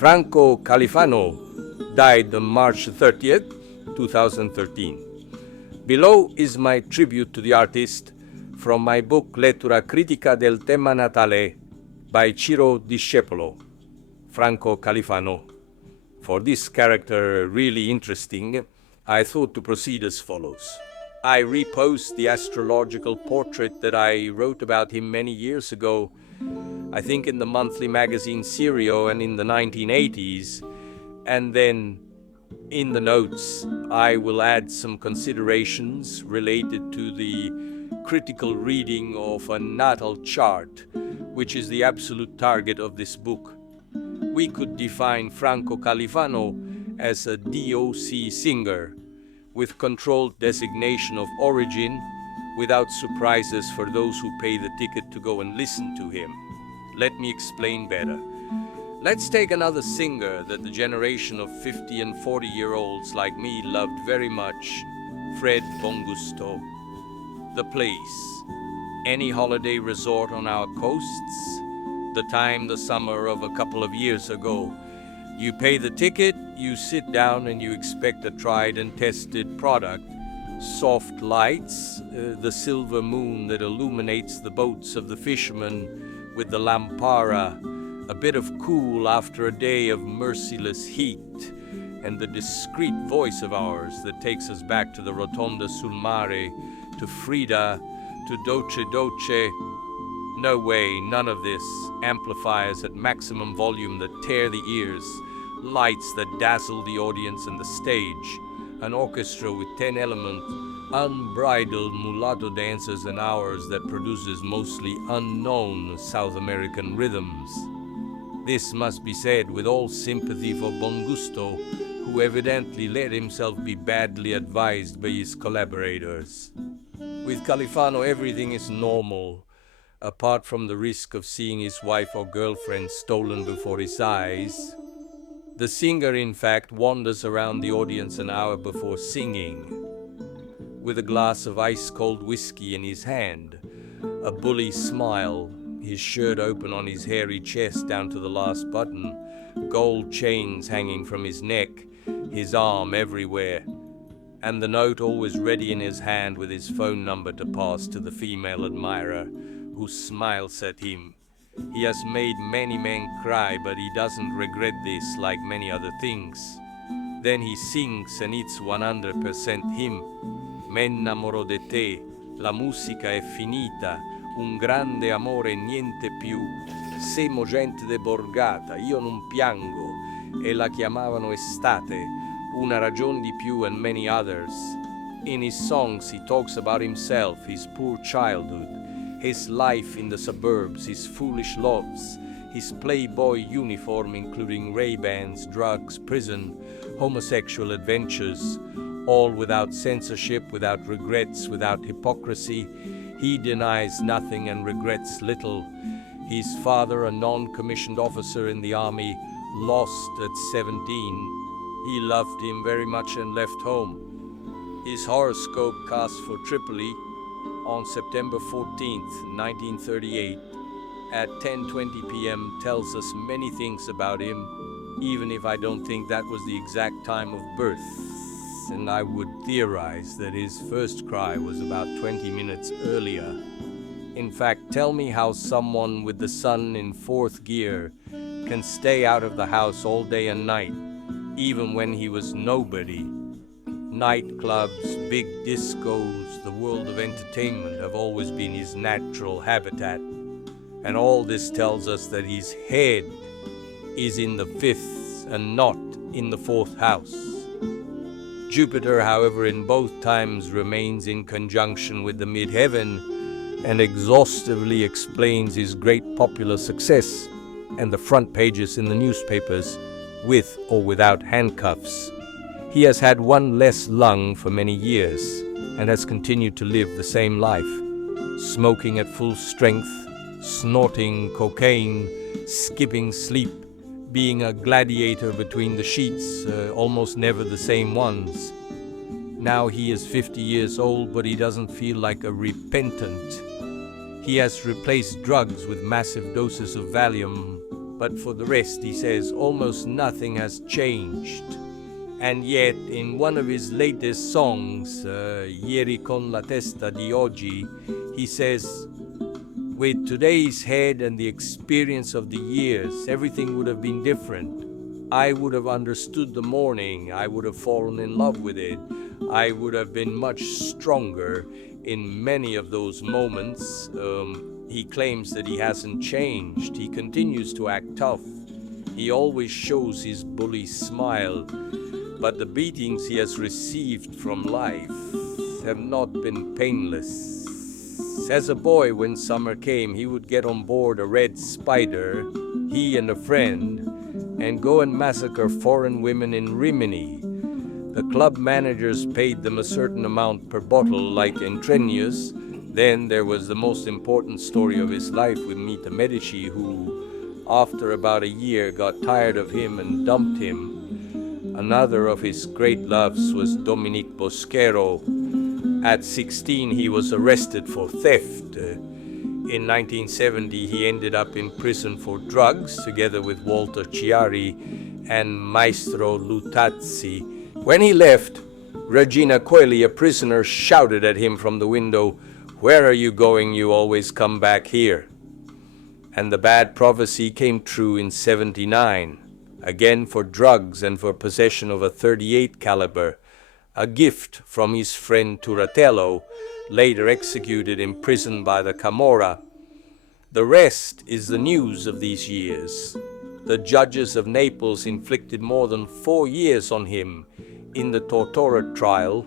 Franco Califano died on March 30th, 2013. Below is my tribute to the artist from my book Lettura critica del tema natale by Ciro Discepolo, Franco Califano. For this character really interesting, I thought to proceed as follows. I repost the astrological portrait that I wrote about him many years ago, I think in the monthly magazine Ciro and in the 1980s, and then in the notes I will add some considerations related to the critical reading of a natal chart, which is the absolute target of this book. We could define Franco Califano as a DOC singer, with controlled designation of origin, without surprises for those who pay the ticket to go and listen to him. Let me explain better. Let's take another singer that the generation of 50 and 40-year-olds like me loved very much, Fred Bongusto. The place, any holiday resort on our coasts, the summer of a couple of years ago. You pay the ticket, you sit down and you expect a tried and tested product. Soft lights, the silver moon that illuminates the boats of the fishermen with the lampara, a bit of cool after a day of merciless heat, and the discreet voice of ours that takes us back to the Rotonda sul Mare, to Frida, to Doce Doce. No way, none of this. Amplifiers at maximum volume that tear the ears, lights that dazzle the audience and the stage, an orchestra with 10 elements, unbridled mulatto dancers and ours that produces mostly unknown South American rhythms. This must be said with all sympathy for Bongusto, who evidently let himself be badly advised by his collaborators. With Califano everything is normal, apart from the risk of seeing his wife or girlfriend stolen before his eyes. The singer, in fact, wanders around the audience an hour before singing, with a glass of ice-cold whiskey in his hand, a bully smile, his shirt open on his hairy chest down to the last button, gold chains hanging from his neck, his arm everywhere, and the note always ready in his hand with his phone number to pass to the female admirer who smiles at him. He has made many men cry, but he doesn't regret this like many other things. Then he sings and it's 100% him. Me innamoro de te, la musica è finita, un grande amore niente più. Semo gente de borgata, io non piango, e la chiamavano estate, una ragion di più, and many others. In his songs he talks about himself, his poor childhood, his life in the suburbs, his foolish loves, his playboy uniform including Ray-Bans, drugs, prison, homosexual adventures, all without censorship, without regrets, without hypocrisy. He denies nothing and regrets little. His father, a non-commissioned officer in the army, lost at 17. He loved him very much and left home. His horoscope cast for Tripoli on September 14th, 1938, at 10:20 p.m. tells us many things about him, even if I don't think that was the exact time of birth, and I would theorize that his first cry was about 20 minutes earlier. In fact, tell me how someone with the sun in fourth gear can stay out of the house all day and night, even when he was nobody. Nightclubs, big discos, the world of entertainment have always been his natural habitat. And all this tells us that his head is in the fifth and not in the fourth house. Jupiter, however, in both times remains in conjunction with the midheaven and exhaustively explains his great popular success and the front pages in the newspapers, with or without handcuffs. He has had one less lung for many years and has continued to live the same life, smoking at full strength, snorting cocaine, skipping sleep, being a gladiator between the sheets, almost never the same ones. Now he is 50 years old, but he doesn't feel like a repentant. He has replaced drugs with massive doses of Valium, But for the rest, he says, almost nothing has changed. And yet, in one of his latest songs, Ieri con la testa di oggi, he says, with today's head and the experience of the years, everything would have been different. I would have understood the morning. I would have fallen in love with it. I would have been much stronger in many of those moments. He claims that he hasn't changed. He continues to act tough. He always shows his bully smile. But the beatings he has received from life have not been painless. As a boy, when summer came, he would get on board a red spider, he and a friend, and go and massacre foreign women in Rimini. The club managers paid them a certain amount per bottle, like Entrenius. Then there was the most important story of his life with Mita Medici, who, after about a year, got tired of him and dumped him. Another of his great loves was Dominique Boschero. At 16, he was arrested for theft. In 1970, he ended up in prison for drugs, together with Walter Chiari and Maestro Lutazzi. When he left, Regina Coeli, a prisoner, shouted at him from the window, "Where are you going? You always come back here." And the bad prophecy came true in 79, again for drugs and for possession of a .38 caliber, a gift from his friend Turatello, later executed in prison by the Camorra. The rest is the news of these years. The judges of Naples inflicted more than 4 years on him in the Tortora trial,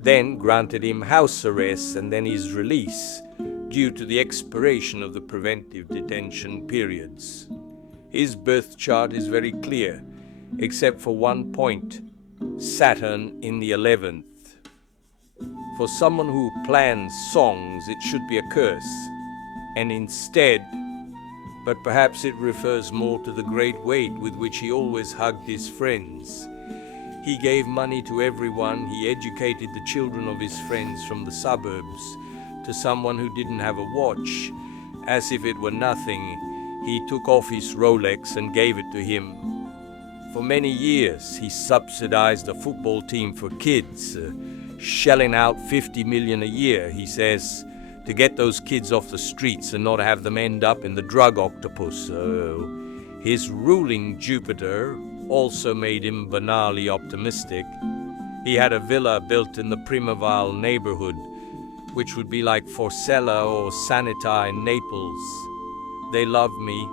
then granted him house arrest and then his release due to the expiration of the preventive detention periods. His birth chart is very clear, except for one point: Saturn in the 11th. For someone who plans songs, it should be a curse, and instead, but perhaps it refers more to the great weight with which he always hugged his friends. He gave money to everyone. He educated the children of his friends from the suburbs. To someone who didn't have a watch, as if it were nothing, he took off his Rolex and gave it to him. For many years, he subsidized a football team for kids, shelling out 50 million a year, he says, to get those kids off the streets and not have them end up in the drug octopus. His ruling Jupiter also made him banally optimistic. He had a villa built in the Primaval neighborhood, which would be like Forcella or Sanità in Naples. They love me.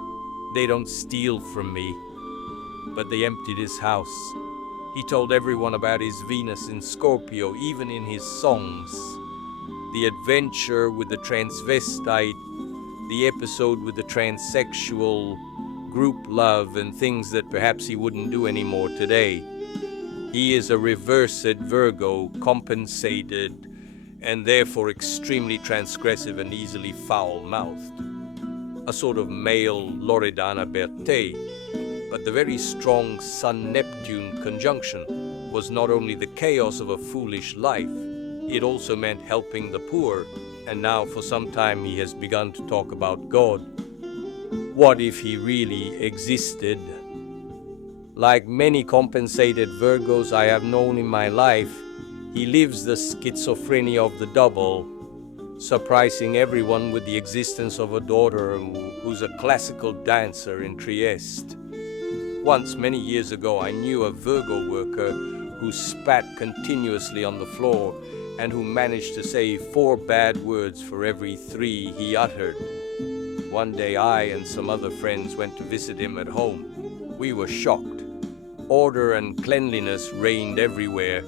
They don't steal from me. But they emptied his house. He told everyone about his Venus in Scorpio, even in his songs. The adventure with the transvestite, the episode with the transsexual, group love, and things that perhaps he wouldn't do anymore today. He is a reversed Virgo, compensated, and therefore extremely transgressive and easily foul-mouthed. A sort of male Loredana Bertè. But the very strong Sun-Neptune conjunction was not only the chaos of a foolish life, it also meant helping the poor, and now for some time he has begun to talk about God. What if he really existed? Like many compensated Virgos I have known in my life, he lives the schizophrenia of the double, surprising everyone with the existence of a daughter who's a classical dancer in Trieste. Once, many years ago, I knew a Virgo worker who spat continuously on the floor and who managed to say 4 bad words for every 3 he uttered. One day I and some other friends went to visit him at home. We were shocked. Order and cleanliness reigned everywhere,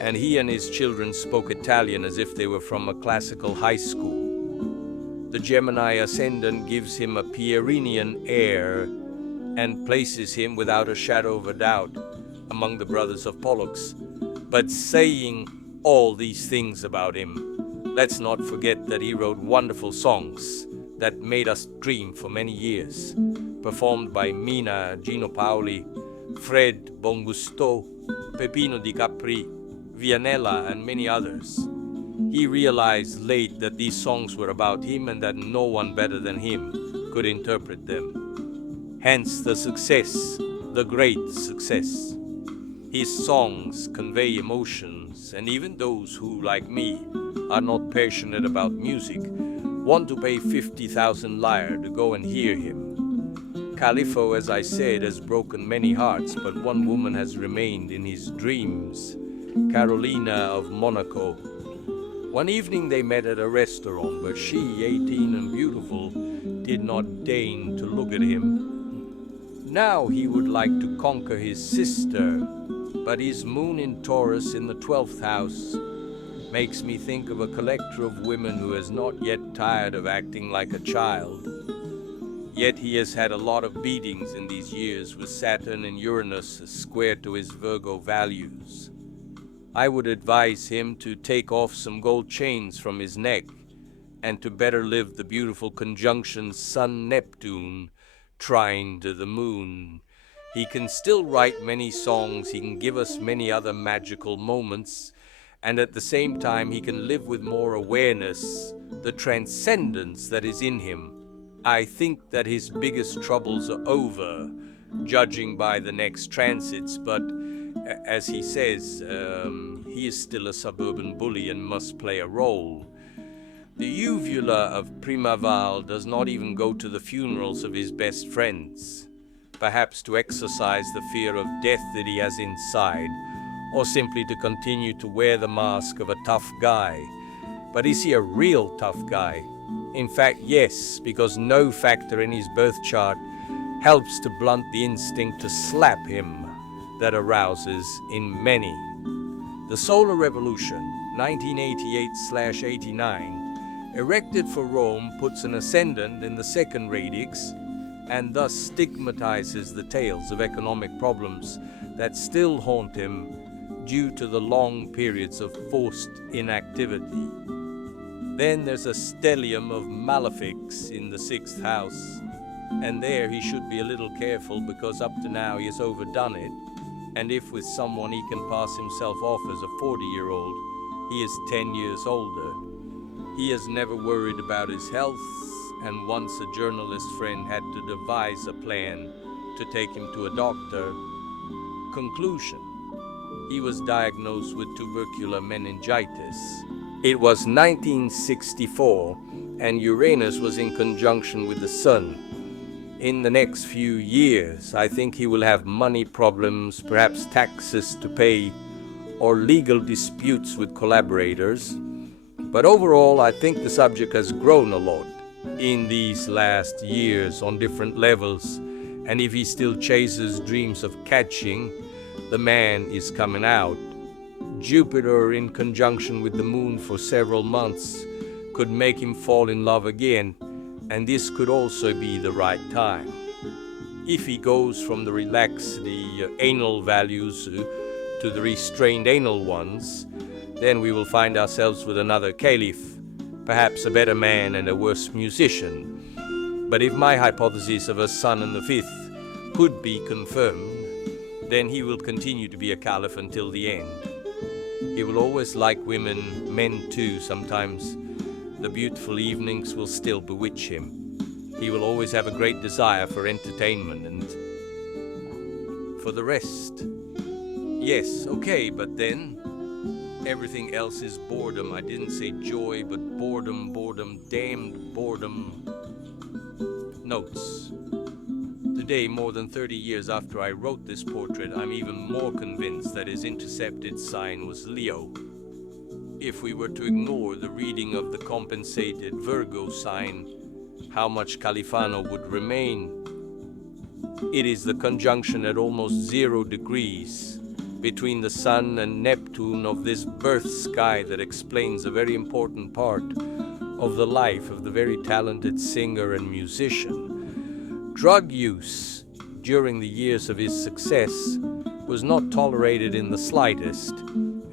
and he and his children spoke Italian as if they were from a classical high school. The Gemini ascendant gives him a Pierinian air and places him without a shadow of a doubt among the brothers of Pollux. But saying all these things about him, let's not forget that he wrote wonderful songs that made us dream for many years, performed by Mina, Gino Paoli, Fred Bongusto, Peppino di Capri, Vianella, and many others. He realized late that these songs were about him and that no one better than him could interpret them. Hence the success, the great success. His songs convey emotions, and even those who, like me, are not passionate about music, want to pay 50,000 lire to go and hear him. Califano, as I said, has broken many hearts, but one woman has remained in his dreams, Carolina of Monaco. One evening they met at a restaurant, but she, 18 and beautiful, did not deign to look at him. Now he would like to conquer his sister, but his moon in Taurus in the 12th house makes me think of a collector of women who has not yet tired of acting like a child. Yet he has had a lot of beatings in these years, with Saturn and Uranus square to his Virgo values. I would advise him to take off some gold chains from his neck and to better live the beautiful conjunction Sun-Neptune trine to the moon. He can still write many songs, he can give us many other magical moments, and at the same time he can live with more awareness, the transcendence that is in him. I think that his biggest troubles are over, judging by the next transits, but as he says, he is still a suburban bully and must play a role. The uvula of Primaval does not even go to the funerals of his best friends, perhaps to exercise the fear of death that he has inside, or simply to continue to wear the mask of a tough guy. But is he a real tough guy? In fact, yes, because no factor in his birth chart helps to blunt the instinct to slap him that arouses in many. The solar revolution, 1988/89, erected for Rome, puts an ascendant in the second radix and thus stigmatizes the tales of economic problems that still haunt him due to the long periods of forced inactivity. Then there's a stellium of malefics in the 6th house, and there he should be a little careful because up to now he has overdone it, and if with someone he can pass himself off as a 40-year-old, he is 10 years older. He has never worried about his health, and once a journalist friend had to devise a plan to take him to a doctor. Conclusion: he was diagnosed with tubercular meningitis. It was 1964, and Uranus was in conjunction with the Sun. In the next few years, I think he will have money problems, perhaps taxes to pay, or legal disputes with collaborators. But overall, I think the subject has grown a lot in these last years on different levels, and if he still chases dreams of catching, the man is coming out. Jupiter in conjunction with the moon for several months could make him fall in love again, and this could also be the right time. If he goes from the relaxed, anal values to the restrained anal ones, then we will find ourselves with another caliph, perhaps a better man and a worse musician. But if my hypothesis of a sun in the 5th could be confirmed, then he will continue to be a caliph until the end. He will always like women, men too sometimes. The beautiful evenings will still bewitch him. He will always have a great desire for entertainment, and for the rest, yes, okay, but then everything else is boredom. I didn't say joy, but boredom, damned boredom. Notes. Today, more than 30 years after I wrote this portrait, I'm even more convinced that his intercepted sign was Leo. If we were to ignore the reading of the compensated Virgo sign, how much Califano would remain? It is the conjunction at almost 0 degrees between the Sun and Neptune of this birth sky that explains a very important part of the life of the very talented singer and musician. Drug use during the years of his success was not tolerated in the slightest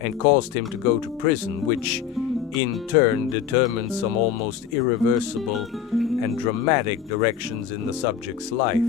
and caused him to go to prison, which in turn determined some almost irreversible and dramatic directions in the subject's life.